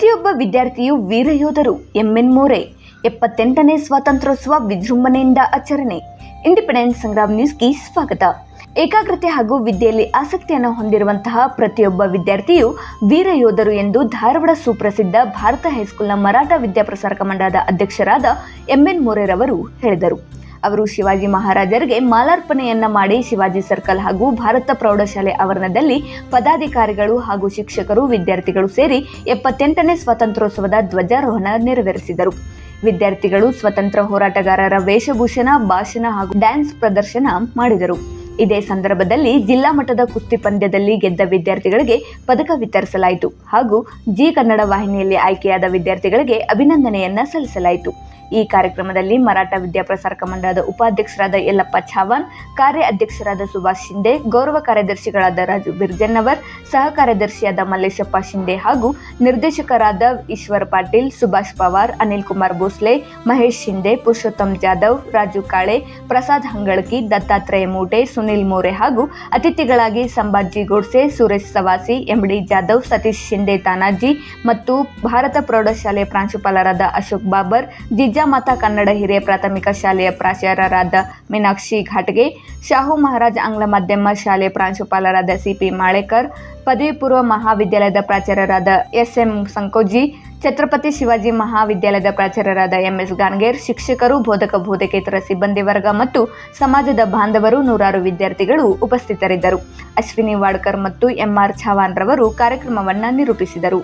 ಪ್ರತಿಯೊಬ್ಬ ವಿದ್ಯಾರ್ಥಿಯು ವೀರಯೋಧರು ಎಂಎನ್ ಮೋರೆ. ಎಪ್ಪತ್ತೆಂಟನೇ ಸ್ವಾತಂತ್ರ್ಯೋತ್ಸವ ವಿಜೃಂಭಣೆಯಿಂದ ಆಚರಣೆ. ಇಂಡಿಪೆಂಡೆನ್ಸ್ ಸಂಗ್ರಾಮ್ ನ್ಯೂಸ್ಗೆ ಸ್ವಾಗತ. ಏಕಾಗ್ರತೆ ಹಾಗೂ ವಿದ್ಯೆಯಲ್ಲಿ ಆಸಕ್ತಿಯನ್ನು ಹೊಂದಿರುವಂತಹ ಪ್ರತಿಯೊಬ್ಬ ವಿದ್ಯಾರ್ಥಿಯು ವೀರಯೋಧರು ಎಂದು ಧಾರವಾಡ ಸುಪ್ರಸಿದ್ಧ ಭಾರತ ಹೈಸ್ಕೂಲ್ನ ಮರಾಠ ವಿದ್ಯಾಪ್ರಸಾರಕ ಮಂಡಳದ ಅಧ್ಯಕ್ಷರಾದ ಎಂಎನ್ ಮೋರೆರವರು ಹೇಳಿದರು. ಅವರು ಶಿವಾಜಿ ಮಹಾರಾಜರಿಗೆ ಮಾಲಾರ್ಪಣೆಯನ್ನ ಮಾಡಿ ಶಿವಾಜಿ ಸರ್ಕಲ್ ಹಾಗೂ ಭಾರತ ಪ್ರೌಢಶಾಲೆ ಆವರಣದಲ್ಲಿ ಪದಾಧಿಕಾರಿಗಳು ಹಾಗೂ ಶಿಕ್ಷಕರು ವಿದ್ಯಾರ್ಥಿಗಳು ಸೇರಿ ಎಪ್ಪತ್ತೆಂಟನೇ ಸ್ವಾತಂತ್ರ್ಯೋತ್ಸವದ ಧ್ವಜಾರೋಹಣ ನೆರವೇರಿಸಿದರು. ವಿದ್ಯಾರ್ಥಿಗಳು ಸ್ವತಂತ್ರ ಹೋರಾಟಗಾರರ ವೇಷಭೂಷಣ, ಭಾಷಣ ಹಾಗೂ ಡ್ಯಾನ್ಸ್ ಪ್ರದರ್ಶನ ಮಾಡಿದರು. ಇದೇ ಸಂದರ್ಭದಲ್ಲಿ ಜಿಲ್ಲಾ ಮಟ್ಟದ ಕುಸ್ತಿ ಪಂದ್ಯದಲ್ಲಿ ಗೆದ್ದ ವಿದ್ಯಾರ್ಥಿಗಳಿಗೆ ಪದಕ ವಿತರಿಸಲಾಯಿತು ಹಾಗೂ ಜಿ ಕನ್ನಡ ವಾಹಿನಿಯಲ್ಲಿ ಆಯ್ಕೆಯಾದ ವಿದ್ಯಾರ್ಥಿಗಳಿಗೆ ಅಭಿನಂದನೆಯನ್ನ ಸಲ್ಲಿಸಲಾಯಿತು. ಈ ಕಾರ್ಯಕ್ರಮದಲ್ಲಿ ಮರಾಠ ವಿದ್ಯಾಪ್ರಸಾರಕ ಮಂಡಳದ ಉಪಾಧ್ಯಕ್ಷರಾದ ಯಲ್ಲಪ್ಪ ಛಾವಾನ್ ಕಾರ್ಯ ಅಧ್ಯಕ್ಷರಾದ ಸುಭಾಷ್ ಶಿಂದೆ ಗೌರವ ಕಾರ್ಯದರ್ಶಿಗಳಾದ ರಾಜು ಬಿರ್ಜನ್ನವರ್ ಸಹ ಕಾರ್ಯದರ್ಶಿಯಾದ ಮಲ್ಲೇಶಪ್ಪ ಶಿಂದೆ ಹಾಗೂ ನಿರ್ದೇಶಕರಾದ ಈಶ್ವರ್ ಪಾಟೀಲ್, ಸುಭಾಷ್ ಪವಾರ್, ಅನಿಲ್ ಕುಮಾರ್ ಭೋಸ್ಲೆ, ಮಹೇಶ್ ಶಿಂದೆ ಪುರುಷೋತ್ತಮ್ ಜಾಧವ್, ರಾಜು ಕಾಳೆ, ಪ್ರಸಾದ್ ಹಂಗಳಕಿ, ದತ್ತಾತ್ರೇಯ ಮೂಟೆ, ಸುನಿಲ್ ಮೋರೆ ಹಾಗೂ ಅತಿಥಿಗಳಾಗಿ ಸಂಭಾಜಿ ಗೋಡ್ಸೆ, ಸುರೇಶ್ ಸವಾಸಿ, ಎಂಡಿ ಜಾಧವ್, ಸತೀಶ್ ಶಿಂದೆ ತಾನಾಜಿ ಮತ್ತು ಭಾರತ ಪ್ರೌಢಶಾಲೆ ಪ್ರಾಂಶುಪಾಲರಾದ ಅಶೋಕ್ ಬಾಬರ್ ಜಿಜ್ಜಾಮಾತಾ ಕನ್ನಡ ಹಿರಿಯ ಪ್ರಾಥಮಿಕ ಶಾಲೆಯ ಪ್ರಾಚಾರ್ಯರಾದ ಮೀನಾಕ್ಷಿ ಘಾಟ್ಗೆ ಶಾಹು ಮಹಾರಾಜ್ ಆಂಗ್ಲ ಮಾಧ್ಯಮ ಶಾಲೆ ಪ್ರಾಂಶುಪಾಲರಾದ ಸಿಪಿ ಮಾಳೇಕರ್, ಪದವಿ ಪೂರ್ವ ಮಹಾವಿದ್ಯಾಲಯದ ಪ್ರಾಚಾರ್ಯರಾದ ಎಸ್ಎಂ ಸಂಕೋಜಿ, ಛತ್ರಪತಿ ಶಿವಾಜಿ ಮಹಾವಿದ್ಯಾಲಯದ ಪ್ರಾಚಾರ್ಯರಾದ ಎಂಎಸ್ ಗಾನ್ಗೇರ್, ಶಿಕ್ಷಕರು, ಬೋಧಕ ಬೋಧಕೇತರ ಸಿಬ್ಬಂದಿ ವರ್ಗ ಮತ್ತು ಸಮಾಜದ ಬಾಂಧವರು ನೂರಾರು ವಿದ್ಯಾರ್ಥಿಗಳು ಉಪಸ್ಥಿತರಿದ್ದರು. ಅಶ್ವಿನಿ ವಾಡ್ಕರ್ ಮತ್ತು ಎಂಆರ್ ಛಾವಾನ್ ರವರು ಕಾರ್ಯಕ್ರಮವನ್ನು ನಿರೂಪಿಸಿದರು.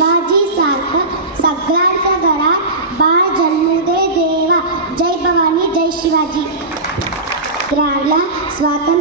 शिवाजी सारखं सगळ्यांच्या घरात बाळ जन्मू दे देवा. जय भवानी जय शिवाजी. रावला स्वातंत्र्याची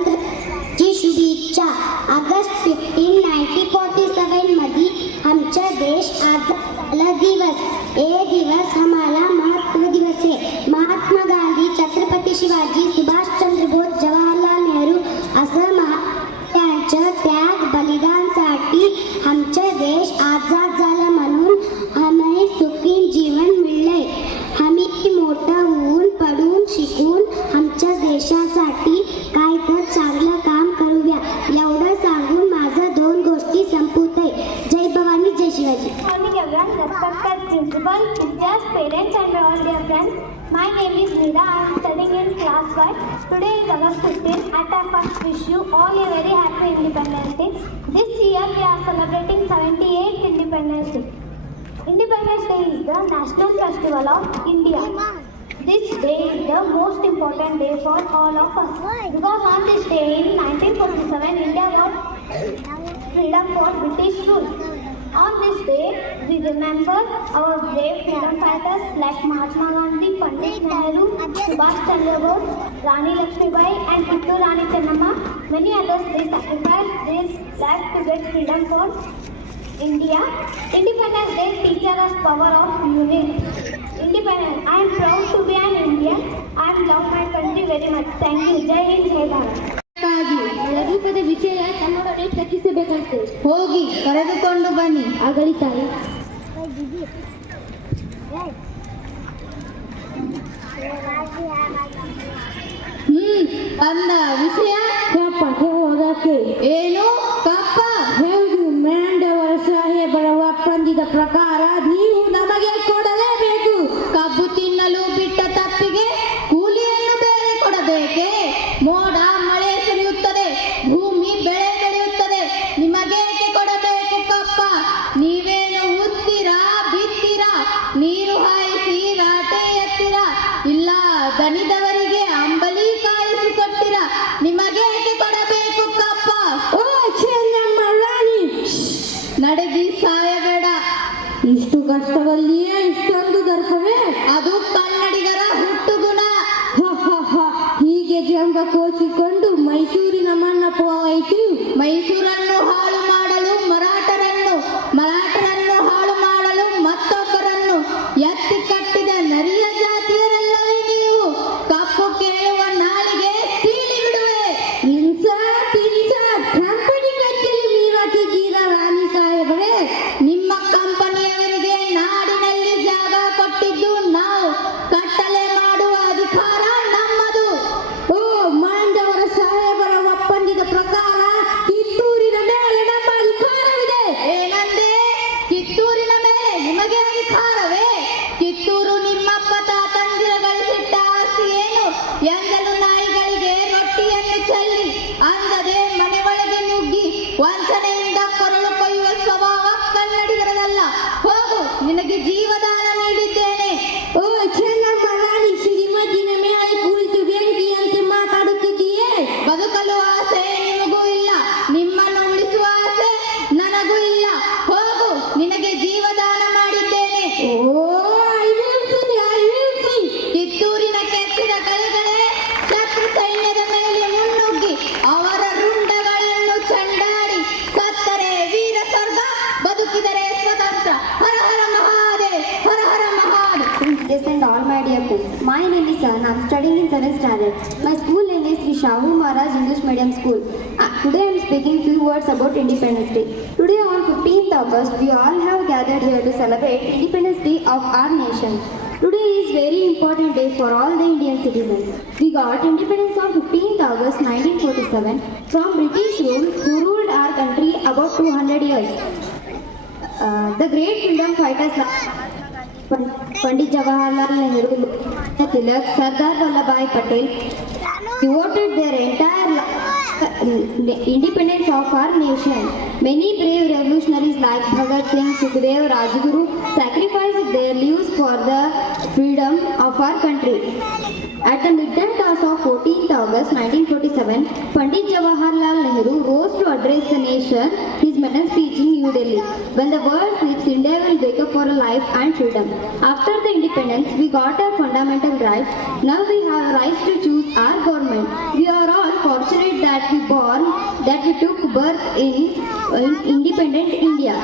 teachers, parents and all dear friends. My name is Nida. I am studying in class 5. Today is August 15. At I first wish you all a very happy Independence Day. This year we are celebrating 78th Independence Day. Independence Day is the national festival of India. This day is the most important day for all of us because on this day in 1947 India got freedom for British rule. On this day, we remember our brave freedom fighters like Mahatma Gandhi, Pandit Nehru, Subhash Chandra Bose, Rani Lakshmibai, and Kittu Rani Chennamma. Many others they sacrificed their life to get freedom for India. Independence Day teaches us power of unity. Independence. I am proud to be an Indian. I love my country very much. Thank you. Jai Hind, Jai Bharat. ಲಘುಪದ ವಿಷಯ ಕನ್ನಡದಲ್ಲಿ ಚರ್ಚಿಸಬೇಕಂತೆ ಹೋಗಿ, ಕರೆದುಕೊಂಡು ಬನ್ನಿ. ಆಗಲಿ ಹ್ಮ್, ಬಂದ ವಿಷಯ? ಕಪ್ಪ ಓದಕ್ಕೆ ಏನು? ಕಪ್ಪ? ಹೌದು, ಮ್ಯಾಂಡವರ ಸಾಹೇಬರ ಒಪ್ಪಂದದ ಪ್ರಕಾರ ನೀವು ಜಂಗ ಕೋಚಿಕೊಂಡು ಮೈಸೂರಿನ ಮಣ್ಣ ಪೋಯಿತು ಮೈಸೂರನ್ನು celebrate Independence Day of our nation. Today is very important day for all the Indian citizens. We got independence on 15th August 1947 from British rule who ruled our country about 200 years. Uh, the great freedom fighters like Pand- Pandit Jawaharlal Nehru, Tilak, Sardar Vallabhai Patel devoted their entire independence of our nation. Many brave revolutionaries like Bhagat Singh, Sukhdev, Rajguru sacrificed their lives for the freedom of our country. At the midnight hours of 14th August 1947, Pandit Jawaharlal Nehru rose to address the nation his maiden speech in New Delhi. When the world sleeps, India will wake up for life and freedom. After the independence, we got our fundamental rights. Now we have rights to choose our government. We are all fortunate that we born, that we took birth in, in independent India.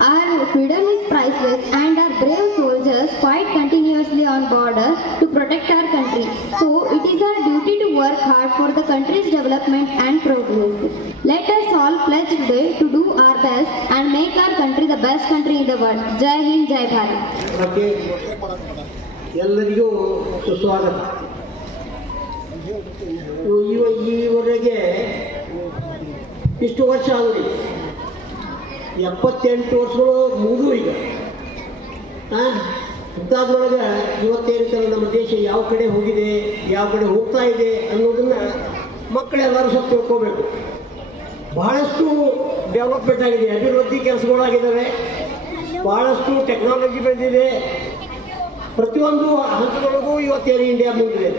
Our freedom is priceless and our brave soldiers fight continuously on border to protect our country. So it is our duty to work hard for the country's development and progress. Let us all pledge today to do our best and make our country the best country in the world. Jai Hind, Jai Bharat. ಬಗ್ಗೆ ಎಲ್ಲರಿಗೂ ಸುಸ್ವಾಗತ ಇವ ಈವರೆಗೆ ಇಷ್ಟು ವರ್ಷ ಆಗಲಿ ಎಪ್ಪತ್ತೆಂಟು ವರ್ಷಗಳು ಮುಗಿದು ಈಗ. ಹಾಂ ಅಂಥದ್ರೊಳಗೆ ಇವತ್ತೇನಿರ್ತಲ್ಲ ನಮ್ಮ ದೇಶ ಯಾವ ಕಡೆ ಹೋಗಿದೆ, ಯಾವ ಕಡೆ ಹೋಗ್ತಾ ಇದೆ ಅನ್ನೋದನ್ನ ಮಕ್ಕಳೆಲ್ಲರೂ ಸ್ವಲ್ಪ ತಿಳ್ಕೋಬೇಕು. ಬಹಳಷ್ಟು ಡೆವಲಪ್ಮೆಂಟ್ ಆಗಿದೆ, ಅಭಿವೃದ್ಧಿ ಕೆಲಸಗಳಾಗಿದ್ದಾವೆ ಭಾಳಷ್ಟು ಟೆಕ್ನಾಲಜಿ ಬೆಳೆದಿದೆ. ಪ್ರತಿಯೊಂದು ಹಂತದೊಳಗೂ ಇವತ್ತೇನು ಇಂಡಿಯಾ ಮುಂದಿದೆ.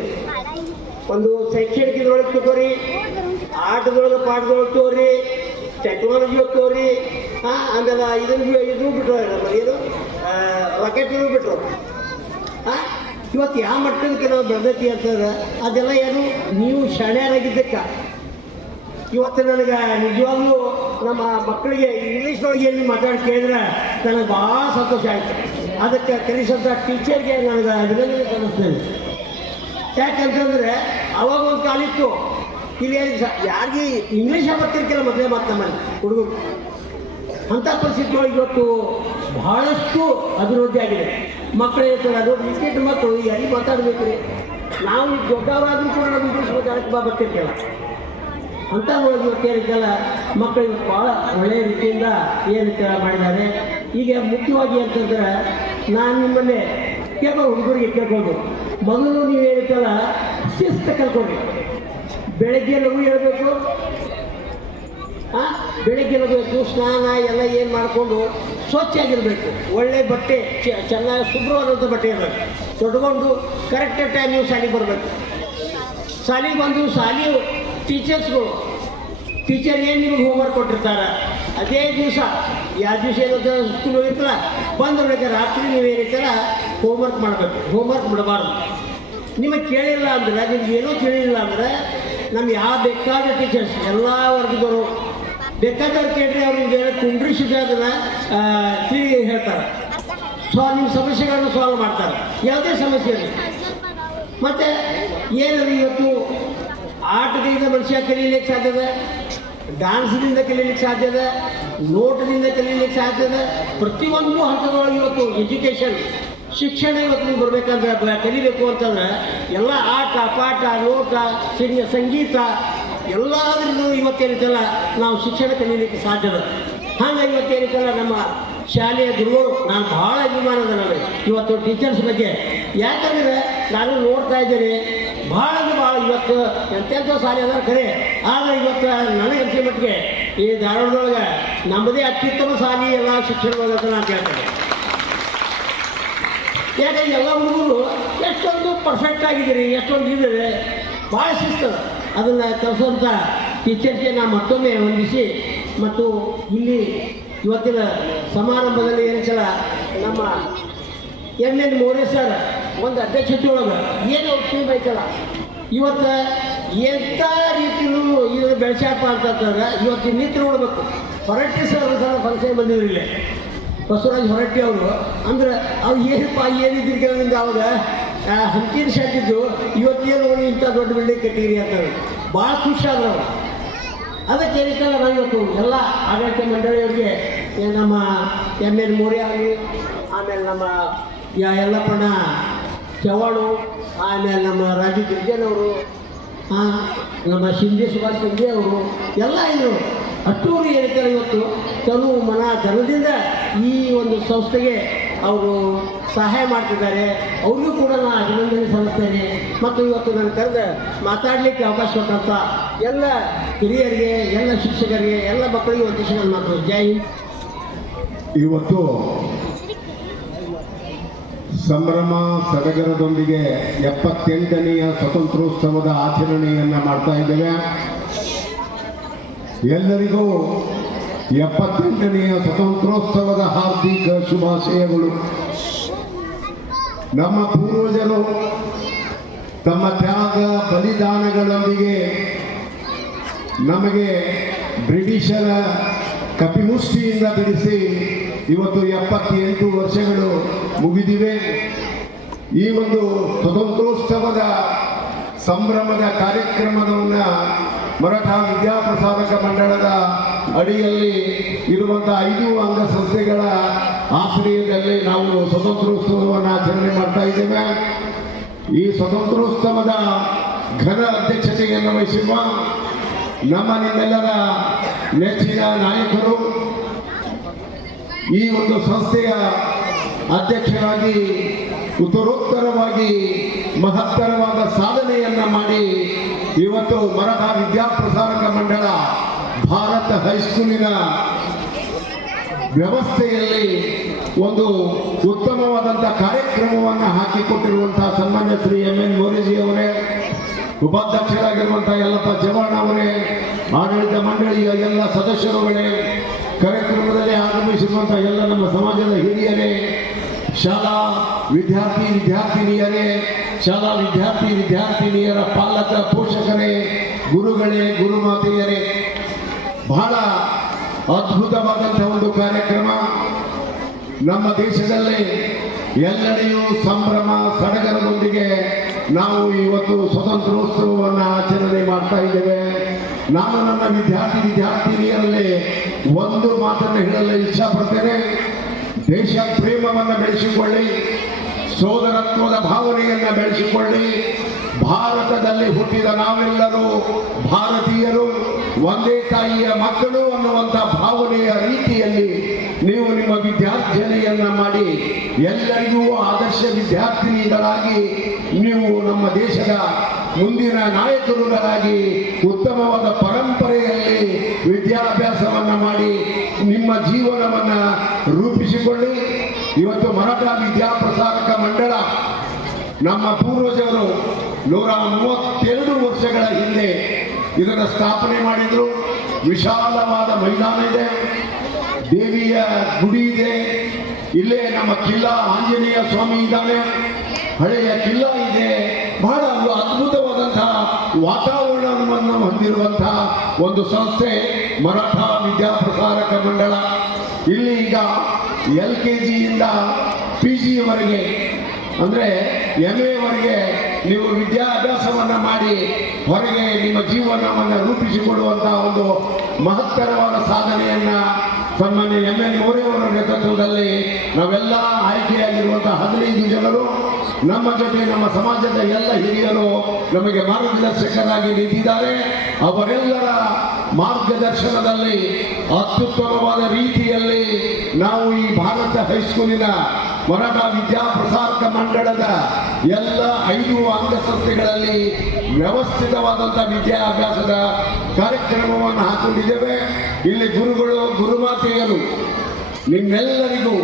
ಒಂದು ಶೈಕ್ಷಣಿಕ ಇದ್ರೊಳಗೆ ತೋರಿ, ಆಟದೊಳಗೆ ಪಾಠದೊಳಗೆ ತೋರಿ ಟೆಕ್ನಾಲಜಿ ತೋರಿ, ಹಾಂ, ಆಮೇಲೆ ಇದನ್ನು ಇದು ಬಿಟ್ರು ಏನು ರಾಕೆಟ್ ಬಿಟ್ಟರು ಹಾಂ, ಇವತ್ತು ಯಾವ ಮಟ್ಟಕ್ಕೆ ನಾವು ಬೆಳೆದೈತಿ ಅಂತಂದ್ರೆ ಅದೆಲ್ಲ ಏನು, ನೀವು ಶಾಣ್ಯರಾಗಿದ್ದಕ್ಕೆ. ಇವತ್ತು ನನಗೆ ನಿಜವಾಗ್ಲೂ ನಮ್ಮ ಮಕ್ಕಳಿಗೆ ಇಂಗ್ಲೀಷ್ನೊಳಗೆ ಏನು ಮಾತಾಡಿ ಕೇಳಿದ್ರೆ ನನಗೆ ಭಾಳ ಸಂತೋಷ ಆಯಿತು. ಅದಕ್ಕೆ ಕಲಿಸಂಥ ಟೀಚರ್ಗೆ ನನಗೆ ಅಭಿನಂದನೆ ಸಲ್ಲಿಸ್ತೇನೆ. ಯಾಕಂತಂದರೆ ಅವಾಗ ಒಂದು ಕಾಲಿತ್ತು ಇಲ್ಲಿ ಯಾರಿಗೆ ಇಂಗ್ಲೀಷ ಬರ್ತಿರ್ಕಿಲ್ಲ ಮೊದಲೇ ಮಾತು ನಮ್ಮಲ್ಲಿ, ಹುಡುಗರು. ಅಂಥ ಪರಿಸ್ಥಿತಿ ಒಳಗೆ ಇವತ್ತು ಬಹಳಷ್ಟು ಅಭಿವೃದ್ಧಿ ಆಗಿದೆ. ಮಕ್ಕಳು ಹೇಳ್ತಾರೆ ಅದು? ಕ್ರಿಕೆಟ್ ಮಕ್ಕಳು ಯಾರಿಗೆ ಮಾತಾಡಬೇಕು ರೀ? ನಾವು ದೊಡ್ಡವರಾದ್ರೂ ಕೂಡ ನಾವು ಇಂಗ್ಲೀಷ್ ಮಾತಾಡಕ್ಕೆ ಬರ್ತಿರ್ತಿಲ್ಲ ಅಂತ ಇವತ್ತು ಏನೈತಲ್ಲ ಮಕ್ಕಳು ಇವತ್ತು ಭಾಳ ಒಳ್ಳೆಯ ರೀತಿಯಿಂದ ಏನಕ್ಕೆ ಮಾಡಿದ್ದಾರೆ. ಈಗ ಮುಖ್ಯವಾಗಿ ಅಂತಂದ್ರೆ ನಾನು ನಿಮ್ಮನ್ನೇ ಕೇಳೋ ಹುಡುಗರಿಗೆ ಕೇಳ್ಬೋದು ಮೊದಲು ನೀವು ಹೇಳ್ತಲ್ಲ ಶಿಸ್ತು ಕಲ್ತ್ಕೊಳ್ಳಿ ಬೆಳಗ್ಗೆ ಲಘು ಹೇಳ್ಬೇಕು. ಬೆಳಗ್ಗೆ ನಗಬೇಕು ಸ್ನಾನ ಎಲ್ಲ ಏನು ಮಾಡಿಕೊಂಡು ಸ್ವಚ್ಛಾಗಿರಬೇಕು. ಒಳ್ಳೆ ಬಟ್ಟೆ ಚೆನ್ನಾಗಿ ಶುಭ್ರವಾದಂಥ ಬಟ್ಟೆ ಇರಬೇಕು. ತೊಡ್ಕೊಂಡು ಕರೆಕ್ಟ್ ಟೈಮ್ ನೀವು ಶಾಲೆಗೆ ಬರಬೇಕು. ಶಾಲೆಗೆ ಬಂದು ಶಾಲೆ ಟೀಚರ್ಸ್ಗಳು ಟೀಚರ್ ಏನು ನಿಮಗೆ ಹೋಮ್ವರ್ಕ್ ಕೊಟ್ಟಿರ್ತಾರೆ? ಅದೇ ದಿವಸ. ಯಾವ ದಿವಸ ಏನಂತ ಸ್ಕೂಲ್ ಹೋಗಿರ್ತಾರ ಬಂದಿರ್ಬೇಕು ರಾತ್ರಿ ನೀವು ಏನೈತಲ್ಲ ಹೋಮ್ವರ್ಕ್ ಮಾಡಬೇಕು. ಹೋಮ್ವರ್ಕ್ ಬಿಡಬಾರ್ದು. ನಿಮಗೆ ಕೇಳಿಲ್ಲ ಅಂದ್ರೆ, ನಿಮ್ಗೆ ಏನೂ ಕೇಳಿಲ್ಲ ಅಂದ್ರೆ, ನಮ್ಗೆ ಯಾವ ಬೇಕಾದ ಟೀಚರ್ಸ್ ಎಲ್ಲ ವರ್ಗದವರು ಬೇಕಾದವ್ರು ಕೇಳಿದ್ರೆ ಅವ್ರಿಗೆ ಕುಂಡ್ರಿಸಿದ್ರೆ ಅದನ್ನು ತಿಳಿ ಹೇಳ್ತಾರೆ. ಸೊ ನಿಮ್ಮ ಸಮಸ್ಯೆಗಳನ್ನು ಸಾಲ್ವ್ ಮಾಡ್ತಾರೆ. ಯಾವುದೇ ಸಮಸ್ಯೆ ಇರಲಿ. ಮತ್ತು ಏನದು ಇವತ್ತು? ಆಟದಿಂದ ಮನುಷ್ಯ ಕಲೀಲಿಕ್ಕೆ ಸಾಧ್ಯದ ಡಾನ್ಸ್ದಿಂದ ಕಲೀಲಿಕ್ಕೆ ಸಾಧ್ಯದ ನೋಟದಿಂದ ಕಲೀಲಿಕ್ಕೆ ಸಾಧ್ಯದ ಪ್ರತಿಯೊಂದು ಹಂತದೊಳಗೆ ಇವತ್ತು ಎಜುಕೇಷನ್ ಶಿಕ್ಷಣ ಇವತ್ತು ನೀವು ಬರಬೇಕಂದ್ರೆ ಅದನ್ನ ಕಲಿಬೇಕು ಅಂತಂದ್ರೆ ಎಲ್ಲ ಆಟ, ಪಾಠ, ನೋಟ, ಸಿಂಗ, ಸಂಗೀತ ಎಲ್ಲಾದ್ರೂ ಇವತ್ತೇನಿತ್ತಲ್ಲ ನಾವು ಶಿಕ್ಷಣ ಕಲೀಲಿಕ್ಕೆ ಸಾಧ್ಯದ ಹಾಗೆ ಇವತ್ತೇನಿತ್ತಲ್ಲ ನಮ್ಮ ಶಾಲೆಯ ಗುರುಗಳು, ನಾನು ಭಾಳ ಅಭಿಮಾನ ಅದ ನನಗೆ ಇವತ್ತು ಟೀಚರ್ಸ್ ಬಗ್ಗೆ ಯಾಕಂದರೆ ನಾನು ನೋಡ್ತಾ ಇದ್ದೀನಿ ಭಾಳ ಅಂದ್ರೆ ಭಾಳ ಇವತ್ತು ಎಂತೆಂಥ ಶಾಲೆ ಅದ ಕರೆ. ಆದರೆ ಇವತ್ತು ನನಗೆ ಅನಿಸಿದ ಮಟ್ಟಿಗೆ ಈ ಧಾರವಾಡದೊಳಗೆ ನಮ್ಮದೇ ಅತ್ಯುತ್ತಮ ಶಾಲೆ ಎಲ್ಲ ಶಿಕ್ಷಣದೊಳಗೆ ಅಂತ ನಾನು ಕೇಳ್ತೇನೆ ಯಾಕಂದ್ರೆ ಎಲ್ಲ ಹುಡುಗರು ಎಷ್ಟೊಂದು ಪರ್ಫೆಕ್ಟ್ ಆಗಿದ್ದೀರಿ, ಎಷ್ಟೊಂದು ಇದ್ದಾರೆ, ಭಾಳ ಶಿಸ್ತು. ಅದನ್ನು ಕಲಿಸುವಂಥ ಟೀಚರ್ಗೆ ನಾನು ಮತ್ತೊಮ್ಮೆ ಹೊಂದಿಸಿ ಮತ್ತು ಇಲ್ಲಿ ಇವತ್ತಿನ ಸಮಾರಂಭದಲ್ಲಿ ಏನಕ್ಕಲ್ಲ ನಮ್ಮ ಎಂ ಎನ್ ಮೋರೆ ಸರ್ ಒಂದು ಅಧ್ಯಕ್ಷತೆ ಒಳಗೆ ಏನು ಐತಲ್ಲ ಇವತ್ತು ಎಂಥ ರೀತಿಯೂ ಇದನ್ನು ಬೆಳೆಸ್ಯಾಪ ಅಂತಂದ್ರೆ ಇವತ್ತು ನಿಂತು ನೋಡ್ಬೇಕು. ಹೊರಟ್ಟಿ ಸರ್ ಸಲ ಫಂಕ್ಷನ್ ಬಂದಿದ್ರು ಇಲ್ಲಿ. ಬಸವರಾಜ್ ಹೊರಟ್ಟಿ ಅವರು. ಅಂದ್ರೆ ಅವ್ರು ಏನಪ್ಪ ಏನಿದ್ದಿರ್ಗೆ ನಿಮ್ಗೆ ಅವಾಗ? ಹಂಕಿನ ಶಾಟಿದ್ದು ಇವತ್ತೇನು ನೋಡಿ ಇಂಥ ದೊಡ್ಡ ಬಿಲ್ಡಿಂಗ್ ಕಟ್ಟಿರಿ ಅಂತಾರೆ ಭಾಳ ಖುಷಿ ಅದಕ್ಕೆ ಏನಕ್ಕಲ್ಲ ನಾವು ಎಲ್ಲ ಆಡಳಿತ ಮಂಡಳಿಯವರಿಗೆ ನಮ್ಮ ಎಂ ಎಲ್ ಮೋರಿ ಆಗಲಿ, ಆಮೇಲೆ ನಮ್ಮ ಯಲ್ಲಪ್ಪಣ್ಣ ಚವಾಣು ಆಮೇಲೆ ನಮ್ಮ ರಾಜು ಗಿರ್ಜನವರು ನಮ್ಮ ಶಿಂದೆ ಸುಭಾಷ್ ಅವರು, ಎಲ್ಲ ಇದ್ರು. ಅಷ್ಟೂರು ಏನಕ್ಕಲ್ಲ ಇವತ್ತು ತನು ಮನ ಜನದಿಂದ ಈ ಒಂದು ಸಂಸ್ಥೆಗೆ ಅವರು ಸಹಾಯ ಮಾಡ್ತಿದ್ದಾರೆ. ಅವ್ರಿಗೂ ಕೂಡ ನಾನು ಅಭಿನಂದನೆ ಮತ್ತು ಇವತ್ತು ನನ್ನ ಕರೆದ ಮಾತಾಡಲಿಕ್ಕೆ ಅವಕಾಶ ಕೊಟ್ಟಂಥ ಎಲ್ಲ ಹಿರಿಯರಿಗೆ, ಎಲ್ಲ ಶಿಕ್ಷಕರಿಗೆ, ಎಲ್ಲ ಮಕ್ಕಳಿಗೆ ಉದ್ದೇಶ ಮಾತು. ಜೈ ಇವತ್ತು ಸಂಭ್ರಮ ಸಡಗರದೊಂದಿಗೆ ಎಪ್ಪತ್ತೆಂಟನೆಯ ಸ್ವತಂತ್ರೋತ್ಸವದ ಆಚರಣೆಯನ್ನು ಮಾಡ್ತಾ ಇದ್ದೇವೆ. ಎಲ್ಲರಿಗೂ ಎಪ್ಪತ್ತೆಂಟನೆಯ ಸ್ವತಂತ್ರೋತ್ಸವದ ಹಾರ್ದಿಕ ಶುಭಾಶಯಗಳು. ನಮ್ಮ ಪೂರ್ವಜರು ತಮ್ಮ ತ್ಯಾಗ ಬಲಿದಾನಗಳೊಂದಿಗೆ ನಮಗೆ ಬ್ರಿಟಿಷರ ಕಪಿಮುಷ್ಟಿಯಿಂದ ಬಿಡಿಸಿ ಇವತ್ತು ಎಪ್ಪತ್ತೆಂಟು ವರ್ಷಗಳು ಮುಗಿದಿವೆ. ಈ ಒಂದು ಸ್ವತಂತ್ರೋತ್ಸವದ ಸಂಭ್ರಮದ ಕಾರ್ಯಕ್ರಮವನ್ನು ಮರಾಠ ವಿದ್ಯಾಪ್ರಸಾರಕ ಮಂಡಳದ ಅಡಿಯಲ್ಲಿ ಇರುವಂಥ ಐದು ಅಂಗಸಂಸ್ಥೆಗಳ ಆಶ್ರಯದಲ್ಲಿ ನಾವು ಸ್ವತಂತ್ರೋತ್ಸವವನ್ನು ಆಚರಣೆ ಮಾಡ್ತಾ ಇದ್ದೇವೆ. ಈ ಸ್ವತಂತ್ರೋತ್ಸವದ ಘನ ಅಧ್ಯಕ್ಷತೆಯನ್ನು ವಹಿಸಿರುವ ನಮ್ಮ ನಿಮ್ಮೆಲ್ಲರ ನೆಚ್ಚಿನ ನಾಯಕರು, ಈ ಒಂದು ಸಂಸ್ಥೆಯ ಅಧ್ಯಕ್ಷರಾಗಿ, ಉತ್ತರೋತ್ತರವಾಗಿ ಮಹತ್ತರವಾದ ಸಾಧನೆಯನ್ನ ಮಾಡಿ ಇವತ್ತು ಮರಾಠ ವಿದ್ಯಾಪ್ರಸಾರಕ ಮಂಡಳ ಭಾರತ ಹೈಸ್ಕೂಲಿನ ವ್ಯವಸ್ಥೆಯಲ್ಲಿ ಒಂದು ಉತ್ತಮವಾದಂಥ ಕಾರ್ಯಕ್ರಮವನ್ನು ಹಾಕಿಕೊಟ್ಟಿರುವಂತಹ ಸನ್ಮಾನ್ಯ ಶ್ರೀ ಎಂ ಎನ್ ಮೋದಿಜಿ ಅವರೇ, ಉಪಾಧ್ಯಕ್ಷರಾಗಿರುವಂತಹ ಎಲ್ಲಪ್ಪ ಜವಾಣ ಅವರೇ, ಆಡಳಿತ ಮಂಡಳಿಯ ಎಲ್ಲ ಸದಸ್ಯರುಗಳೇ, ಕಾರ್ಯಕ್ರಮದಲ್ಲಿ ಆಗಮಿಸಿರುವಂತಹ ಎಲ್ಲ ನಮ್ಮ ಸಮಾಜದ ಹಿರಿಯರೇ ಶಾಲಾ ವಿದ್ಯಾರ್ಥಿ ವಿದ್ಯಾರ್ಥಿನಿಯರೇ, ಶಾಲಾ ವಿದ್ಯಾರ್ಥಿ ವಿದ್ಯಾರ್ಥಿನಿಯರ ಪಾಲಕ ಪೋಷಕರೇ, ಗುರುಗಳೇ, ಗುರುಮಾತೆಯರೇ, ಬಹಳ ಅದ್ಭುತವಾದಂಥ ಒಂದು ಕಾರ್ಯಕ್ರಮ. ನಮ್ಮ ದೇಶದಲ್ಲಿ ಎಲ್ಲೆಡೆಯೂ ಸಂಭ್ರಮ ಸಡಗರದೊಂದಿಗೆ ನಾವು ಇವತ್ತು ಸ್ವತಂತ್ರೋತ್ಸವವನ್ನು ಆಚರಣೆ ಮಾಡ್ತಾ ಇದ್ದೇವೆ. ನಾನು ನನ್ನ ವಿದ್ಯಾರ್ಥಿ ವಿದ್ಯಾರ್ಥಿನಿಯರಲ್ಲಿ ಒಂದು ಮಾತನ್ನು ಹೇಳಲು ಇಚ್ಛಪಡ್ತೇನೆ. ದೇಶ ಪ್ರೇಮವನ್ನು ಬೆಳೆಸಿಕೊಳ್ಳಿ, ಸೋದರತ್ವದ ಭಾವನೆಯನ್ನು ಬೆಳೆಸಿಕೊಳ್ಳಿ. ಭಾರತದಲ್ಲಿ ಹುಟ್ಟಿದ ನಾವೆಲ್ಲರೂ ಭಾರತೀಯರು, ಒಂದೇ ತಾಯಿಯ ಮಕ್ಕಳು ಅನ್ನುವಂಥ ಭಾವನೆಯ ರೀತಿಯಲ್ಲಿ ನೀವು ನಿಮ್ಮ ವಿದ್ಯಾರ್ಜನೆಯನ್ನ ಮಾಡಿ ಎಲ್ಲರಿಗೂ ಆದರ್ಶ ವಿದ್ಯಾರ್ಥಿನಿಗಳಾಗಿ ನೀವು ನಮ್ಮ ದೇಶದ ಮುಂದಿನ ನಾಯಕರುಗಳಾಗಿ ಉತ್ತಮವಾದ ಪರಂಪರೆಯಲ್ಲಿ ವಿದ್ಯಾಭ್ಯಾಸವನ್ನು ಮಾಡಿ ನಿಮ್ಮ ಜೀವನವನ್ನ ರೂಪಿಸಿಕೊಳ್ಳಿ. ಇವತ್ತು ಮರಾಠ ವಿದ್ಯಾಪ್ರಸಾರಕ ಮಂಡಳ ನಮ್ಮ ಪೂರ್ವಜರು ನೂರ ಮೂವತ್ತೆರಡು ವರ್ಷಗಳ ಹಿಂದೆ ಇದನ್ನು ಸ್ಥಾಪನೆ ಮಾಡಿದ್ರು. ವಿಶಾಲವಾದ ಮೈದಾನ ಇದೆ. ದೇವಿಯ ಗುಡಿ ಇದೆ. ಇಲ್ಲೇ ನಮ್ಮ ಕಿಲ್ಲಾ ಆಂಜನೇಯ ಸ್ವಾಮಿ ಇದ್ದಾನೆ. ಹಳೆಯ ಕಿಲ್ಲಾ ಇದೆ. ಬಹಳ ಅದ್ಭುತ ಹೊಂದಿರುವಂತಹ ಒಂದು ಸಂಸ್ಥೆ ಮರಾಠ ವಿದ್ಯಾಪ್ರಸಾರಕ ಮಂಡಳ. ಇಲ್ಲಿ ಈಗ ಎಲ್ ಕೆ ಜಿಯಿಂದ ಪಿ ಜಿಯವರೆಗೆ, ಅಂದರೆ ಎಂ ಎವರೆಗೆ ನೀವು ವಿದ್ಯಾಭ್ಯಾಸವನ್ನು ಮಾಡಿ ಹೊರಗೆ ನಿಮ್ಮ ಜೀವನವನ್ನು ರೂಪಿಸಿಕೊಡುವಂತಹ ಒಂದು ಮಹತ್ತರವಾದ ಸಾಧನೆಯನ್ನು ಸನ್ಮಾನ್ಯ ಎಂ ಎ ಅವರ ನೇತೃತ್ವದಲ್ಲಿ ನಾವೆಲ್ಲ ಆಯ್ಕೆಯಾಗಿರುವಂತಹ ಹದಿನೈದು ಜನರು ನಮ್ಮ ಜೊತೆ, ನಮ್ಮ ಸಮಾಜದ ಎಲ್ಲ ಹಿರಿಯರು ನಮಗೆ ಮಾರ್ಗದರ್ಶಕರಾಗಿ ನಿಂತಿದ್ದಾರೆ. ಅವರೆಲ್ಲರ ಮಾರ್ಗದರ್ಶನದಲ್ಲಿ, ಅತ್ಯುತ್ತಮವಾದ ರೀತಿಯಲ್ಲಿ ನಾವು ಈ ಭಾರತ ಹೈಸ್ಕೂಲಿನ ಮರಾಠ ವಿದ್ಯಾಪ್ರಸಾರಕ ಮಂಡಳದ ಎಲ್ಲ ಐದು ಅಂಗಸಂಸ್ಥೆಗಳಲ್ಲಿ ವ್ಯವಸ್ಥಿತವಾದಂಥ ವಿದ್ಯಾಭ್ಯಾಸದ ಕಾರ್ಯಕ್ರಮವನ್ನು ಹಾಕೊಂಡಿದ್ದೇವೆ. ಇಲ್ಲಿ ಗುರುಗಳು, ಗುರುಮಾತೆಯರು ನಿಮ್ಮೆಲ್ಲರಿಗೂ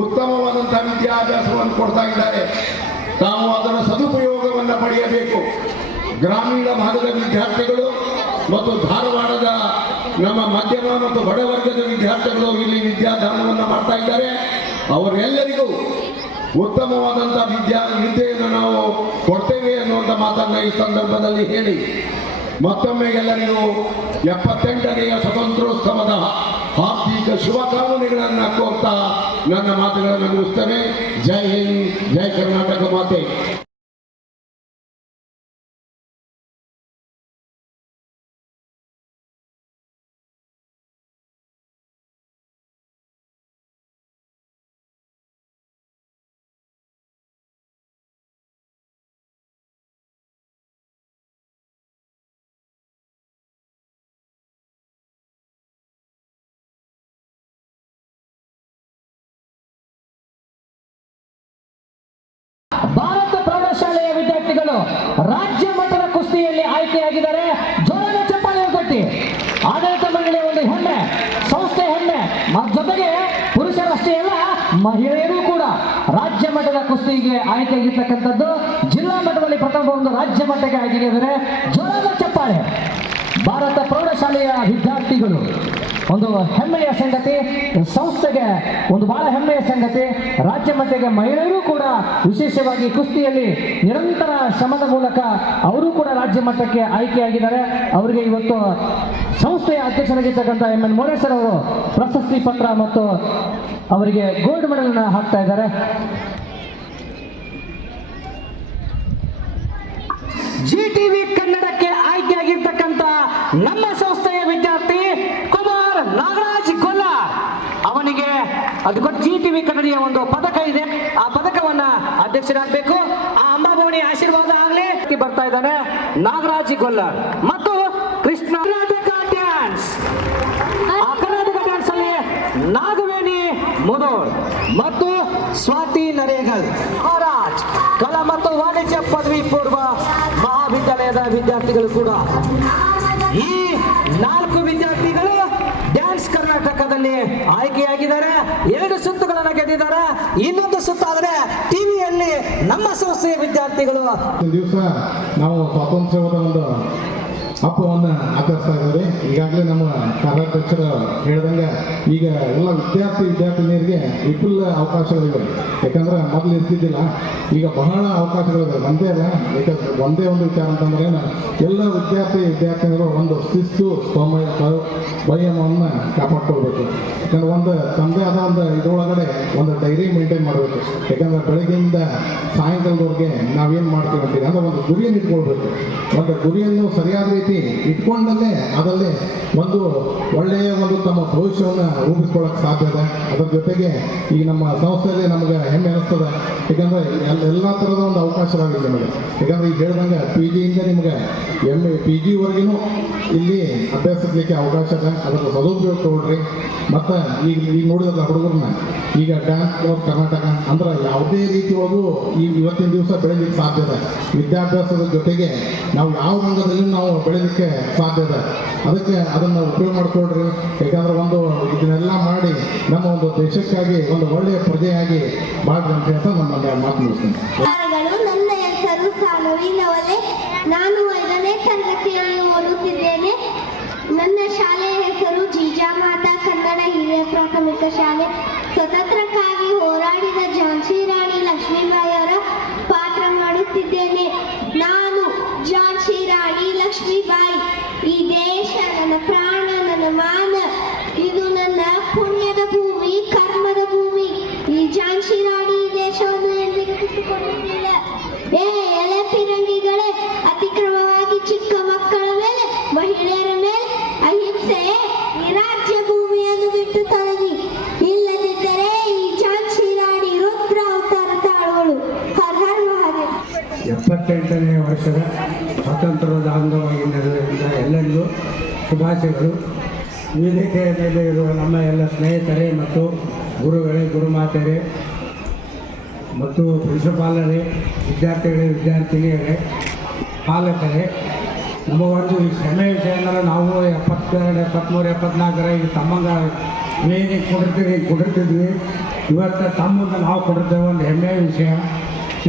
ಉತ್ತಮವಾದಂಥ ವಿದ್ಯಾಭ್ಯಾಸವನ್ನು ಕೊಡ್ತಾ ಇದ್ದಾರೆ. ತಾವು ಅದರ ಸದುಪಯೋಗವನ್ನು ಪಡೆಯಬೇಕು. ಗ್ರಾಮೀಣ ಭಾಗದ ವಿದ್ಯಾರ್ಥಿಗಳು ಮತ್ತು ಧಾರವಾಡದ ನಮ್ಮ ಮಧ್ಯಮ ಮತ್ತು ಬಡವರ್ಗದ ವಿದ್ಯಾರ್ಥಿಗಳು ಇಲ್ಲಿ ವಿದ್ಯಾದಾನವನ್ನು ಮಾಡ್ತಾ ಇದ್ದಾರೆ. ಅವರೆಲ್ಲರಿಗೂ ಉತ್ತಮವಾದಂಥ ವಿದ್ಯಾ ವಿದ್ಯೆಯನ್ನು ನಾವು ಕೊಡ್ತೇವೆ ಅನ್ನುವಂಥ ಮಾತನ್ನು ಈ ಸಂದರ್ಭದಲ್ಲಿ ಹೇಳಿ. ಮತ್ತೊಮ್ಮೆ ಎಲ್ಲರಿಗೂ ಎಪ್ಪತ್ತೆಂಟನೆಯ ಸ್ವತಂತ್ರೋತ್ಸವದ ಹಾರ್ದಿಕ ಶುಭಕಾಮನೆಗಳನ್ನು ಕೋರ್ತಾ ನನ್ನ ಮಾತುಗಳನ್ನು ಮುಗಿಸ್ತೇನೆ. ಜೈ ಹಿಂದ್ ಜೈ ಕರ್ನಾಟಕ ಮಾತೆ. ವಿದ್ಯಾರ್ಥಿಗಳು ರಾಜ್ಯ ಮಟ್ಟದ ಕುಸ್ತಿಯಲ್ಲಿ ಆಯ್ಕೆಯಾಗಿದ್ದಾರೆ. ಜೋರಾದ ಚಪ್ಪಾಳೆ ಕಟ್ಟಿ ಆಡಳಿತ ಮಂಡಳಿಯ ಒಂದು ಹೆಮ್ಮೆ ಸಂಸ್ಥೆ ಹೆಮ್ಮೆ ಜೊತೆಗೆ ಪುರುಷರಷ್ಟೇ ಅಲ್ಲ, ಮಹಿಳೆಯರು ಕೂಡ ರಾಜ್ಯ ಮಟ್ಟದ ಕುಸ್ತಿಗೆ ಆಯ್ಕೆಯಾಗಿರ್ತಕ್ಕಂಥದ್ದು. ಜಿಲ್ಲಾ ಮಟ್ಟದಲ್ಲಿ ಪ್ರಥಮ ಒಂದು ರಾಜ್ಯ ಮಟ್ಟಕ್ಕೆ ಆಯ್ಕೆಯಾಗಿದ್ದಾರೆ. ಜೋರಾದ ಚಪ್ಪಾಳೆ. ಭಾರತ ಪ್ರೌಢಶಾಲೆಯ ವಿದ್ಯಾರ್ಥಿಗಳು. ಒಂದು ಹೆಮ್ಮೆಯ ಸಂಗತಿ, ಸಂಸ್ಥೆಗೆ, ಒಂದು ಬಹಳ ಹೆಮ್ಮೆಯ ಸಂಗತಿ, ರಾಜ್ಯ ಮಟ್ಟಿಗೆ ಮಹಿಳೆಯರು ಕೂಡ ವಿಶೇಷವಾಗಿ ಕುಸ್ತಿಯಲ್ಲಿ ನಿರಂತರ ಶ್ರಮದ ಮೂಲಕ ಅವರು ಕೂಡ ರಾಜ್ಯ ಮಟ್ಟಕ್ಕೆ ಆಯ್ಕೆಯಾಗಿದ್ದಾರೆ. ಅವರಿಗೆ ಇವತ್ತು ಸಂಸ್ಥೆಯ ಅಧ್ಯಕ್ಷರಾಗಿರ್ತಕ್ಕಂಥ ಎಂ ಎನ್ ಮೋರೇಶ್ವರ್ ಅವರು ಪ್ರಶಸ್ತಿ ಪತ್ರ ಮತ್ತು ಅವರಿಗೆ ಗೋಲ್ಡ್ ಮೆಡಲ್ ಹಾಕ್ತಾ ಇದ್ದಾರೆ. ಜಿ ಟಿವಿ ಕನ್ನಡಕ್ಕೆ ಆಯ್ಕೆಯಾಗಿರ್ತಕ್ಕಂಥ ನಮ್ಮ ಸಂಸ್ಥೆಯ ವಿದ್ಯಾರ್ಥಿ ಕುಮಾರ್ ನಾಗರಾಜ್ ಗೊಲ್ಲ ಅವನಿಗೆ ಅದು ಕೊಟ್ಟು ಜಿ ಟಿವಿ ಕನ್ನಡಿಯ ಒಂದು ಪದಕ ಇದೆ. ಆ ಪದಕವನ್ನ ಅಧ್ಯಕ್ಷರಾಗಬೇಕು. ಆ ಅಂಬಾಭವನಿ ಆಶೀರ್ವಾದ ಆಗ್ಲಿ. ಬರ್ತಾ ಇದ್ದಾನೆ ನಾಗರಾಜ್ ಗೊಲ್ಲ ಮತ್ತು ಕೃಷ್ಣ ಡ್ಯಾನ್ಸ್ ಆ ಕರ್ನಾಟಕ ಡ್ಯಾನ್ಸ್ ಅಲ್ಲಿ ನಾಗವೇಣಿ ಮುದೋಳ್ ಮತ್ತು ಸ್ವಾತಿ ನರೇಗಲ್. ಮಹಾರಾಜ್ ಕಲಾ ಮತ್ತು ವಾಣಿಜ್ಯ ಪದವಿ ಪೂರ್ವ ಮಹಾವಿದ್ಯಾಲಯದ ವಿದ್ಯಾರ್ಥಿಗಳು ಕೂಡ ಈ ನಾಲ್ಕು ಡ್ಯಾನ್ಸ್ ಕರ್ನಾಟಕದಲ್ಲಿ ಆಯ್ಕೆಯಾಗಿದ್ದಾರೆ. ಎರಡು ಸುತ್ತುಗಳನ್ನು ಗೆದ್ದಿದ್ದಾರೆ. ಇನ್ನೊಂದು ಸುತ್ತಾದರೆ ಟಿವಿಯಲ್ಲಿ ನಮ್ಮ ಸಂಸ್ಥೆಯ ವಿದ್ಯಾರ್ಥಿಗಳು. ದಿವಸ ನಾವು ಸ್ವಾತಂತ್ರ್ಯದ ಒಂದು ಹಬ್ಬವನ್ನು ಆಚರಿಸ್ತಾ ಇದ್ದಾರೆ. ಈಗಾಗಲೇ ನಮ್ಮ ಕಾರ್ಯಾಧ್ಯಕ್ಷರು ಹೇಳಿದಂಗೆ ಈಗ ಎಲ್ಲ ವಿದ್ಯಾರ್ಥಿ ವಿದ್ಯಾರ್ಥಿನಿಯರಿಗೆ ವಿಪುಲ ಅವಕಾಶಗಳಿವೆ. ಯಾಕಂದ್ರೆ ಮೊದಲು ಇರ್ತಿದ್ದಿಲ್ಲ. ಈಗ ಬಹಳ ಅವಕಾಶಗಳಿವೆ. ಒಂದೇ ಅಲ್ಲ ಒಂದೇ ಒಂದು ವಿಚಾರ ಅಂತಂದ್ರೆ ಎಲ್ಲ ವಿದ್ಯಾರ್ಥಿ ವಿದ್ಯಾರ್ಥಿನಿಯರು ಒಂದು ಶಿಸ್ತು, ಸೌಮ್ಯ ಸಂಯಮವನ್ನು ಕಾಪಾಡ್ಕೊಳ್ಬೇಕು. ಯಾಕಂದ್ರೆ ಒಂದು ತಮ್ಮದೇ ಆದ ಒಂದು ಇದರೊಳಗಡೆ ಒಂದು ಡೈರಿ ಮೇಂಟೈನ್ ಮಾಡಬೇಕು. ಯಾಕಂದ್ರೆ ಬೆಳಗ್ಗೆಯಿಂದ ಸಾಯಂಕಾಲದವರೆಗೆ ನಾವೇನು ಮಾಡ್ತೀವಿ ಅಂತೀವಿ ಅಂದ್ರೆ ಒಂದು ಗುರಿಯನ್ನು ಇಟ್ಕೊಳ್ಬೇಕು. ಒಂದು ಗುರಿಯನ್ನು ಸರಿಯಾದ ರೀತಿ ಇಟ್ಕೊಂಡಲ್ಲೇ ಅದಲ್ಲೇ ಒಂದು ಒಳ್ಳೆಯ ಒಂದು ತಮ್ಮ ಭವಿಷ್ಯವನ್ನು ರೂಪಿಸ್ಕೊಳ್ಳೋಕೆ ಸಾಧ್ಯ ಇದೆ. ಅದರ ಜೊತೆಗೆ ಈ ನಮ್ಮ ಸಂಸ್ಥೆಯಲ್ಲಿ ನಮಗೆ ಹೆಮ್ಮೆ ಅನಿಸ್ತದೆ. ಯಾಕಂದ್ರೆ ಎಲ್ಲ ಎಲ್ಲ ಥರದ ಒಂದು ಅವಕಾಶವಾಗಿದೆ ನಮಗೆ. ಯಾಕಂದ್ರೆ ಈಗ ಹೇಳ್ದಂಗೆ ಪಿ ಜಿಯಿಂದ ನಿಮಗೆ ಎಂ ಎ ಪಿ ಜಿವರೆಗೂ ಇಲ್ಲಿ ಅಭ್ಯಾಸಿಸ್ಲಿಕ್ಕೆ ಅವಕಾಶ ಇದೆ. ಅದರ ಸದುಪಯೋಗ ತಗೊಳ್ರಿ. ಮತ್ತು ಈಗ ಈಗ ನೋಡಿದ್ರಲ್ಲ ಹುಡುಗರನ್ನ, ಈಗ ಡ್ಯಾನ್ಸ್ ಕ್ಲಬ್ ಕರ್ನಾಟಕ ಅಂದ್ರೆ ಯಾವುದೇ ರೀತಿ ಒಳಗೂ ಈ ಇವತ್ತಿನ ದಿವಸ ಬೆಳೆಯಲಿಕ್ಕೆ ಸಾಧ್ಯ ಇದೆ. ವಿದ್ಯಾಭ್ಯಾಸದ ಜೊತೆಗೆ ನಾವು ಯಾವ ರಂಗದಲ್ಲಿ ನಾವು ಬೆಳೀಲಿಕ್ಕೆ ಸಾಧ್ಯ ಇದೆ ಅದಕ್ಕೆ ಅದನ್ನು ಉಪಯೋಗ ಮಾಡ್ಕೊಳ್ರಿ. ಯಾಕಂದ್ರೆ ಒಂದು ಇದನ್ನೆಲ್ಲ ಮಾಡಿ ನಮ್ಮ ಒಂದು ದೇಶಕ್ಕಾಗಿ, ಒಂದು ಒಳ್ಳೆಯ ಪ್ರಜೆಯಾಗಿ ಮಾಡ್ರಿ ಅಂತ ಹೇಳ್ತಾ ನಮ್ಮ ಮಾತು ನನ್ನ ಹೆಸರು ನಾನು ಐದನೇ ತರಗತಿಯಲ್ಲಿ ಓದುತ್ತಿದ್ದೇನೆ. ನನ್ನ ಶಾಲೆಯ ಹೆಸರು ಜೀಜಾಮಾತಾ ಕನ್ನಡ ಹಿರಿಯ ಪ್ರಾಥಮಿಕ ಶಾಲೆ. ಸ್ವತಂತ್ರಕ್ಕಾಗಿ ಹೋರಾಡಿದ ಝಾನ್ಸಿ ರಾಣಿ ಲಕ್ಷ್ಮೀಬಾಯಿ ಅವರ ಪಾತ್ರ ಮಾಡುತ್ತಿದ್ದೇನೆ. ಲಕ್ಷ್ಮೀಬಾಯಿ ಈ ದೇಶ, ನನ್ನ ಪ್ರಾಣ, ನನ್ನ ಮಾನ, ಇದು ನನ್ನ ಪುಣ್ಯದ ಭೂಮಿ, ಕರ್ಮದ ಭೂಮಿ. ಈ ಝಾನ್ಸಿ ರಾಣಿ ಈ ದೇಶವನ್ನು ಬಿಟ್ಟುಕೊಡುವುದಿಲ್ಲ ಏ ಎಲೆ ಫಿರಂಗಿಗಳೇ ಅತಿಕ್ರಮವಾಗಿ ಚಿಕ್ಕ ಮಕ್ಕಳ ಮೇಲೆ, ಮಹಿಳೆಯರ ಮೇಲೆ ಅಹಿಂಸೆ, ಈ ರಾಜ್ಯ ಭೂಮಿಯನ್ನು ಬಿಟ್ಟು ತೊಲಗಿ ಇಲ್ಲದಿದ್ದರೆ ಈ ಝಾನ್ಸಿ ರಾಣಿ ರುದ್ರ ಅವತಾರ ತಾಳುವಳು. ಹರ್ ಹರ್ ಮಹಾದೇವ್. ಎಪ್ಪತ್ತೆಂಟನೇ ವರ್ಷದ ಸ್ವಾತಂತ್ರ್ಯದ ಅಂಗವಾಗಿ ಶುಭಾಶಯಗಳು. ವೇದಿಕೆಯ ಮೇಲೆ ಇರುವ ನಮ್ಮ ಎಲ್ಲ ಸ್ನೇಹಿತರೇ ಮತ್ತು ಗುರುಗಳೇ ಗುರುಮಾತೆಯರೇ ಮತ್ತು ಪ್ರಿನ್ಸಿಪಾಲರೇ ವಿದ್ಯಾರ್ಥಿಗಳೇ, ವಿದ್ಯಾರ್ಥಿನಿಯರೇ, ಪಾಲಕರೇ ಒಂದು ಈ ಶ್ರಮೆ ವಿಷಯ ಅಂದರೆ ನಾವು ಎಪ್ಪತ್ತೆರಡು ಎಪ್ಪತ್ತ್ಮೂರು ಎಪ್ಪತ್ನಾಲ್ಕರ ಈಗ ತಮ್ಮಂಗ ವೇದಿಕೆ ಕೊಡ್ತೀವಿ ಕೊಡಿರ್ತಿದ್ವಿ ಇವತ್ತು ತಮ್ಮಂಗೆ ನಾವು ಕೊಡ್ತೇವೆ ಒಂದು ಹೆಮ್ಮೆಯ ವಿಷಯ.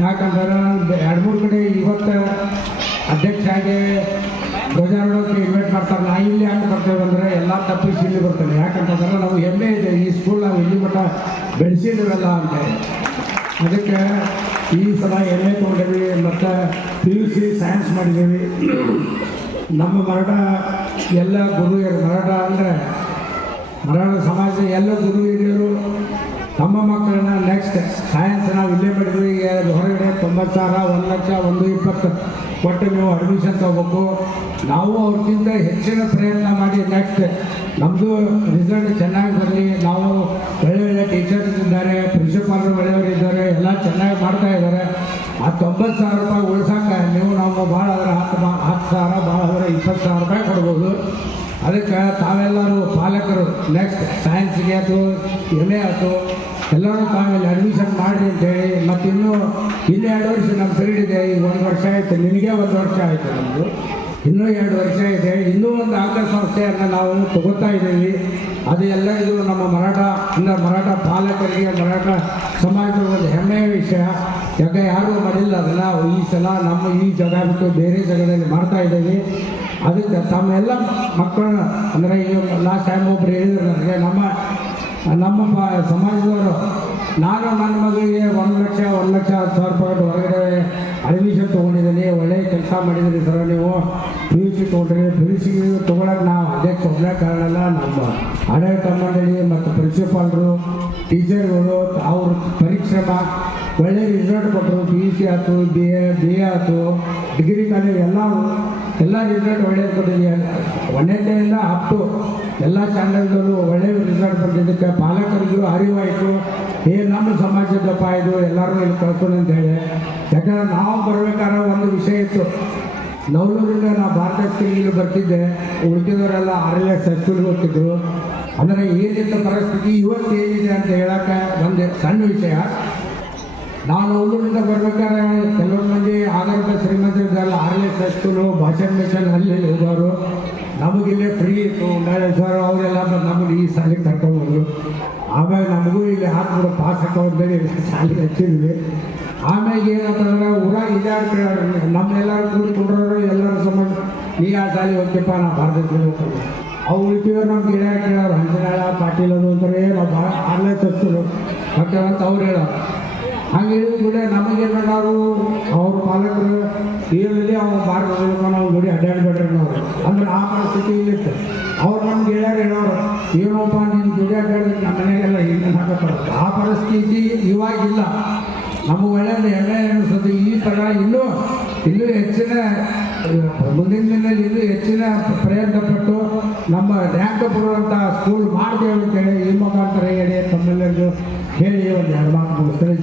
ಯಾಕಂದ್ರೆ ಎರಡು ಮೂರು ಕಡೆ ಇವತ್ತು ಅಧ್ಯಕ್ಷ ಆಗಿ ಧ್ವಜಾರೋಹಣಕ್ಕೆ ಇನ್ವೈಟ್ ಮಾಡ್ತಾರೆ ನಾ ಇಲ್ಲಿ ಯಾಕೆ ಬರ್ತೇವೆ ಅಂದರೆ ಎಲ್ಲ ತಪ್ಪಿಸಿ ಇಲ್ಲಿ ಬರ್ತೇನೆ ಯಾಕಂತಂದ್ರೆ ನಾವು ಹೆಮ್ಮೆ ಇದೆ, ಈ ಸ್ಕೂಲ್ ನಾವು ಇಲ್ಲಿ ಮಟ್ಟ ಬೆಳೆಸಿದ್ದೀವಲ್ಲ ಅಂತ. ಅದಕ್ಕೆ ಈ ಸಲ ಎಂ ಎ ತೊಗೊಂಡೇವಿ ಮತ್ತು ಪಿ ಯು ಸಿ ಸೈನ್ಸ್ ಮಾಡಿದ್ದೀವಿ. ನಮ್ಮ ಮರಾಠ ಎಲ್ಲ ಗುರು ಮರಾಠ ಅಂದರೆ ಮರಾಠ ಸಮಾಜದ ಎಲ್ಲ ಗುರು ಹಿರಿಯರು, ತಮ್ಮ ಮಕ್ಕಳನ್ನ ನೆಕ್ಸ್ಟ್ ಸೈನ್ಸ್ ನಾವು ಇಲ್ಲೇ ಮಾಡಿದ್ವಿ ಹೊರಗಡೆ ಸಾವಿರ, ಒಂದು ಲಕ್ಷ, ಒಂದು ಇಪ್ಪತ್ತು. ಕೊಟ್ಟು ನೀವು ಅಡ್ಮಿಷನ್ ತಗೋಬೇಕು. ನಾವು ಅವ್ರಿಗಿಂತ ಹೆಚ್ಚಿನ ಪ್ರಯತ್ನ ಮಾಡಿ ನೆಕ್ಸ್ಟ್ ನಮ್ಮದು ರಿಸಲ್ಟ್ ಚೆನ್ನಾಗಿ ಬರಲಿ. ನಾವು ಒಳ್ಳೆ ಒಳ್ಳೆ ಟೀಚರ್ಸ್ ಇದ್ದಾರೆ ಪ್ರಿನ್ಸಿಪಾಲ್ರು ಒಳ್ಳೆಯವರಿದ್ದಾರೆ ಎಲ್ಲ ಚೆನ್ನಾಗಿ ಮಾಡ್ತಾ ಇದ್ದಾರೆ. ಆ ತೊಂಬತ್ತು ಸಾವಿರ ರೂಪಾಯಿ ಉಳಿಸೋಕೆ ನೀವು ನಾವು ಭಾಳ ಆದರೆ ಹತ್ತು ಹತ್ತು ಸಾವಿರ, ಭಾಳ ಆದರೆ ಇಪ್ಪತ್ತು ಸಾವಿರ ರೂಪಾಯಿ ಕೊಡ್ಬೋದು. ಅದಕ್ಕೆ ತಾವೆಲ್ಲರೂ ಪಾಲಕರು ನೆಕ್ಸ್ಟ್ ಸೈನ್ಸ್ಗೆ ಆಯ್ತು ಎಂ ಎ ಆಯಿತು ಎಲ್ಲರೂ ತಾವೆಲ್ಲ ಅಡ್ಮಿಷನ್ ಮಾಡಿರಿ ಅಂತೇಳಿ ಮತ್ತು ಇನ್ನೂ ಇನ್ನೂ ಎರಡು ವರ್ಷ ನಮ್ಮ ಪೀರಿಯಡ್ ಇದೆ ಈಗ ಒಂದು ವರ್ಷ ಆಯಿತು, ನಿನಗೆ ಒಂದು ವರ್ಷ ಆಯಿತು ನಮ್ಮದು ಇನ್ನೂ ಎರಡು ವರ್ಷ ಇದೆ, ಇನ್ನೂ ಒಂದು ಅಂಗ ಸಂಸ್ಥೆಯನ್ನು ನಾವು ತಗೋತಾ ಇದ್ದೀವಿ. ಅದು ಎಲ್ಲರಿಗೂ ನಮ್ಮ ಮರಾಠ ಇಂದ ಮರಾಠ ಪಾಲಕರಿಗೆ, ಮರಾಠ ಸಮಾಜದ ಒಂದು ಹೆಮ್ಮೆಯ ವಿಷಯ. ಯಾಕೆ ಯಾರೂ ಮಾಡಿಲ್ಲ ಅದನ್ನು, ಈ ಸಲ ನಮ್ಮ ಈ ಜಾಗ ಬಿಟ್ಟು ಬೇರೆ ಜಾಗದಲ್ಲಿ ಮಾಡ್ತಾ ಇದ್ದೀವಿ. ಅದಕ್ಕೆ ತಮ್ಮೆಲ್ಲ ಮಕ್ಕಳನ್ನ, ಅಂದರೆ ಈ ಲಾಸ್ಟ್ ಟೈಮ್ ಒಬ್ರು ಹೇಳಿದ್ರು ನನಗೆ, ನಮ್ಮ ನಮ್ಮ ಸಮಾಜದವರು, ನಾನು ನನ್ನ ಮಗಳಿಗೆ ಒಂದು ಲಕ್ಷ ಒಂದು ಲಕ್ಷ ಹತ್ತು ಸಾವಿರ ರೂಪಾಯಿ ಹೊರಗಡೆ ಅಡ್ಮಿಷನ್ ತೊಗೊಂಡಿದ್ದೀನಿ ಒಳ್ಳೆಯ ಕೆಲಸ ಮಾಡಿದ್ದೀರಿ ಸರ್ ನೀವು. ಪಿ ಯು ಸಿ ತೊಗೊಂಡ್ರಿ ಪಿ ಯು ಸಿ ತೊಗೊಳಕ್ಕೆ ನಾವು ಅಧ್ಯಕ್ಷ ಒಬ್ಬನೇ ಕಾರಣಲ್ಲ ನಮ್ಮ ಆಡಳಿತ ಮಂಡಳಿ ಮತ್ತು ಪ್ರಿನ್ಸಿಪಾಲ್ರು ಟೀಚರ್ಗಳು ಅವ್ರ ಪರಿಶ್ರಮ, ಒಳ್ಳೆ ರಿಸಲ್ಟ್ ಕೊಟ್ಟರು ಪಿ ಯು ಸಿ ಆಯಿತು ಬಿ ಎ ಬಿ ಎ ಆಯಿತು ಡಿಗ್ರಿ ಕಾಲೇಜ್ ಎಲ್ಲ ಎಲ್ಲ ರಿಸಲ್ಟ್ ಒಳ್ಳೆ ಕೊಟ್ಟಿದೆ ಒಂದನೇದಿಂದ ಅಪ್ ಟು ಎಲ್ಲ ಚಾನಲ್ಗಳು ಒಳ್ಳೆಯ ರಿಸಲ್ಟ್ ಬಂದಿದ್ದಕ್ಕೆ ಪಾಲಕರಿಗೂ ಅರಿವಾಯಿತು. ಏ, ನಮ್ಮ ಸಮಾಜದಪ್ಪ ಇದು ಎಲ್ಲರೂ ಇಲ್ಲಿ ಕಳ್ಕೊಂಡು ಅಂತ ಹೇಳಿ. ಯಾಕಂದ್ರೆ ನಾವು ಬರಬೇಕಾದ್ರೆ ಒಂದು ವಿಷಯ ಇತ್ತು. ನವಲೂರಿಂದ ನಾವು ಭಾರತ ಸ್ಕೂಲಿಗೆ ಬರ್ತಿದ್ದೆ. ಉಳಿದಿದವರೆಲ್ಲ ಆರ್ ಎಲ್ ಎಸ್ ಹೈಸ್ಕೂಲ್ಗೆ ಹೋಗ್ತಿದ್ರು. ಅಂದರೆ ಏನಿತ್ತು ಪರಿಸ್ಥಿತಿ, ಇವತ್ತು ಏನಿದೆ ಅಂತ ಹೇಳೋಕ್ಕೆ ಒಂದು ಸಣ್ಣ ವಿಷಯ. ನಾವು ಊರಿನಿಂದ ಬರ್ಬೇಕಾದ್ರೆ ಕೆಲವೊಂದು ಮಂದಿ ಆಗಂತ ಶ್ರೀಮಂತರಿದ್ದಲ್ಲ ಆರ್ ಎಸ್ ಹೈಸ್ಕೂಲು ಭಾಷಣ ಮಿಷನ್ ಅಲ್ಲಿ ಇದ್ದವರು. ನಮಗಿಲ್ಲೇ ಫ್ರೀ ಇತ್ತು ಸರ್ ಅವರೆಲ್ಲ ಬಂದು ನಮಗೆ ಈ ಶಾಲೆಗೆ ಕರ್ಕೊಂಡ್ಬಂದ್ರು ಆಮೇಲೆ ನಮಗೂ ಇಲ್ಲಿ ಹಾಕ್ಬಿಡು ಪಾಸ್ ಹಾಕೋದ್ಮೇಲೆ ಶಾಲೆಗೆ ಹಚ್ಚಿದ್ವಿ. ಆಮೇಲೆ ಏನಂತಂದ್ರೆ ಊರಾಗ ಇದಾಡ್ತಾರೆ ನಮ್ಮೆಲ್ಲರೂ ಕೂತ್ಕೊಂಡ್ರು, ಎಲ್ಲರೂ ಸಂಬಂಧ, ನೀ ಆ ಶಾಲೆ ಹೋಗ್ತೀಪ್ಪ ನಾ ಭಾರತದಲ್ಲಿ ಹೋಗ್ತೀನಿ. ಅವು ಉಳಿತೀವ್ರು ನಮ್ಗೆ ಗಿಡ ಕೇಳೋರು ಹಂಚನಾಳ, ಪಾಟೀಲ್ ಅದು ಅಂತಾರೆ ಭಾಳ ಆರ್ಲೆ ತರ್ಸ್ರು ಮತ್ತೆ ಅಂತ ಅವ್ರು ಹೇಳೋರು ಹಂಗಿಳಿದ ಕೂಡ ನಮಗೆ ಮಾಡಾರು ಅವ್ರ ಪಾಲಕರು ಏನಿದೆ ಅವ್ನು ಭಾರತದಲ್ಲಿ ನಾವು ನೋಡಿ ಅಡ್ಡಾಡ್ಬೇಡ್ರಿ ನಾವು. ಅಂದ್ರೆ ಆ ಪರಿಸ್ಥಿತಿ ಇಲ್ಲಿತ್ತು. ಅವ್ರು ನಮ್ಗೆ ಹೇಳ್ಯಾರ ಹೇಳೋರು, ಏನೋಪ್ಪ, ನೀನು ಜೋಡಿ ಅಡ್ಡಾಡಿದ್ರೆ ನಮ್ಮ ಮನೆಗೆಲ್ಲ ಹಿಂಗೆ ಹಾಕಬಾರ್ದು. ಆ ಪರಿಸ್ಥಿತಿ ಇವಾಗಿಲ್ಲ. ನಮಗೆ ಒಳ್ಳೆಯದು ಎಣ್ಣೆ ಅನಿಸುತ್ತೆ ಈ ಥರ ಇನ್ನೂ ಇನ್ನೂ ಹೆಚ್ಚಿನ, ಮುಂದಿನ ದಿನದಲ್ಲಿ ಇನ್ನೂ ಹೆಚ್ಚಿನ ಪ್ರಯತ್ನಪಟ್ಟು ನಮ್ಮ ರ್ಯಾಂಕ್ ಬರುವಂಥ ಸ್ಕೂಲ್ ಮಾಡಿದೆ ಅಂತೇಳಿ ಈ ಮುಖಾಂತರ ಹೇಳಿ ತಮ್ಮೆಲ್ಲರಿಗೂ ಹೇಳಿ ಒಂದು ಎರಡು ಮಾತು ಮುಗಿಸ್ತಾರೆ